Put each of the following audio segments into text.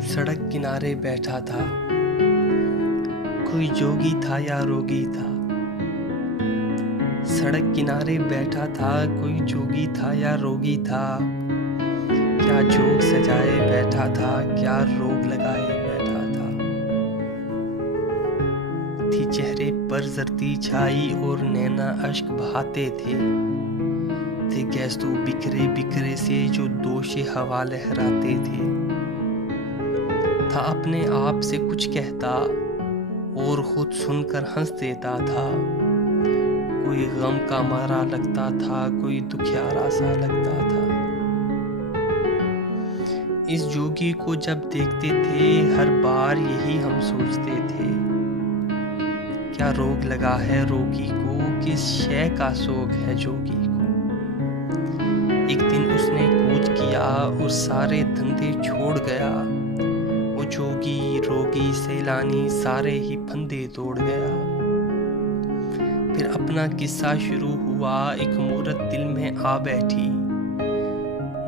सड़क किनारे बैठा था, कोई जोगी था या रोगी था। सड़क किनारे बैठा था, कोई जोगी था या रोगी था। क्या जोग सजाए बैठा था, क्या रोग लगाए बैठा था। थी चेहरे पर जर्दी छाई और नैना अश्क बहाते थे गैसू बिखरे बिखरे से जो दोषे हवा लहराते थे। था अपने आप से कुछ कहता और खुद सुनकर हंस देता था। कोई गम का मारा लगता था, कोई दुखियारा सा लगता था। इस जोगी को जब देखते थे हर बार यही हम सोचते थे, क्या रोग लगा है रोगी को, किस शय का शौक है जोगी को। एक दिन उसने कूच किया और सारे धंधे छोड़ गया। वो जोगी रोगी सैलानी सारे ही फंदे तोड़ गया। फिर अपना किस्सा शुरू हुआ, एक मूरत दिल में आ बैठी।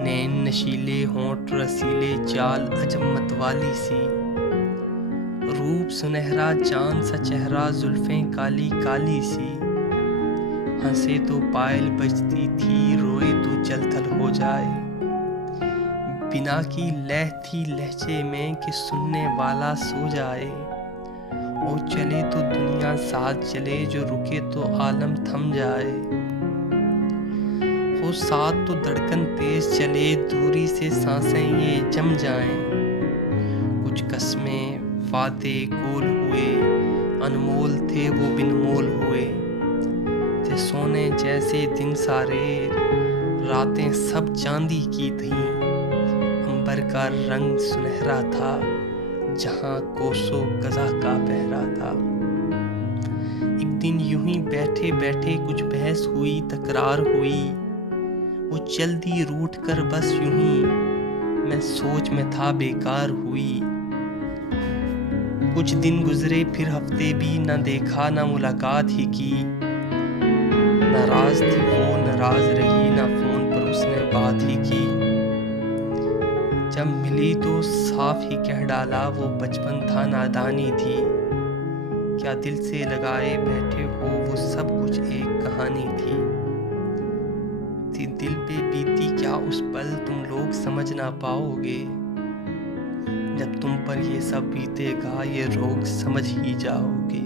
नैन नशीले होंठ रसीले चाल अजम्मत वाली सी। रूप सुनहरा चांद सा चेहरा जुल्फें काली काली सी। हंसे तो पायल बजती थी, रोए तो जलथल हो जाए। बिना की लह थी लहजे में कि सुनने वाला सो जाए। और चले तो दुनिया साथ चले, जो रुके तो आलम थम जाए। हो साथ तो धड़कन तेज चले, दूरी से सांसें ये जम जाएं। कुछ कस्में वादे गोल हुए, अनमोल थे वो बिनमोल हुए। थे सोने जैसे दिन सारे, रातें सब चांदी की थीं। अंबर का रंग सुनहरा था, जहां कोसों गजा का पहरा था। एक दिन यूं ही बैठे बैठे कुछ बहस हुई, तकरार हुई। वो चल दी रूठ कर बस यूं ही, मैं सोच में था बेकार हुई। कुछ दिन गुजरे फिर हफ्ते भी, न देखा न मुलाकात ही की। नाराज थी वो नाराज रही, ना फोन पर उसने बात ही की। जब मिली तो साफ ही कह डाला, वो बचपन था नादानी थी। क्या दिल से लगाए बैठे हो, वो सब कुछ एक कहानी थी। दिल पे बीती क्या उस पल, तुम लोग समझ ना पाओगे। जब तुम पर ये सब बीतेगा, ये रोग समझ ही जाओगे।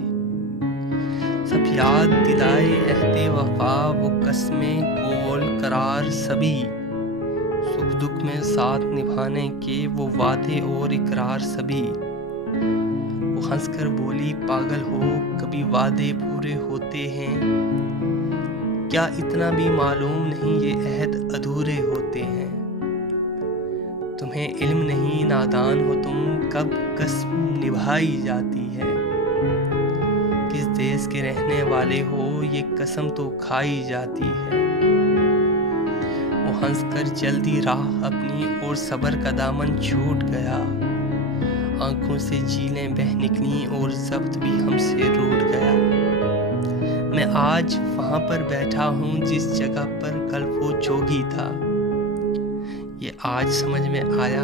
सब याद दिलाए अहदे वफा, वो कस्में कौल करार सभी। सुख दुख में साथ निभाने के वो वादे और इकरार सभी। वो हंसकर बोली पागल हो, कभी वादे पूरे होते हैं। क्या इतना भी मालूम नहीं ये अहद अधूरे होते हैं। तुम्हें इल्म नहीं नादान हो तुम, कब कसम निभाई जाती है। किस देश के रहने वाले हो, ये कसम तो खाई जाती है। वो हंसकर चल दी राह अपनी, और सबर का दामन छूट गया। आंखों से झीलें बह निकली और जब्त भी हमसे रूठ गया। मैं आज वहां पर बैठा हूँ जिस जगह पर कल वो जोगी था। ये आज समझ में आया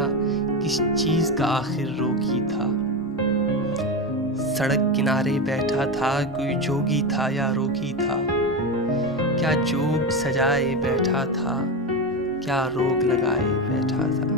किस चीज का आखिर रोगी था। सड़क किनारे बैठा था, कोई जोगी था या रोगी था। क्या जोग सजाए बैठा था, क्या रोग लगाए बैठा था।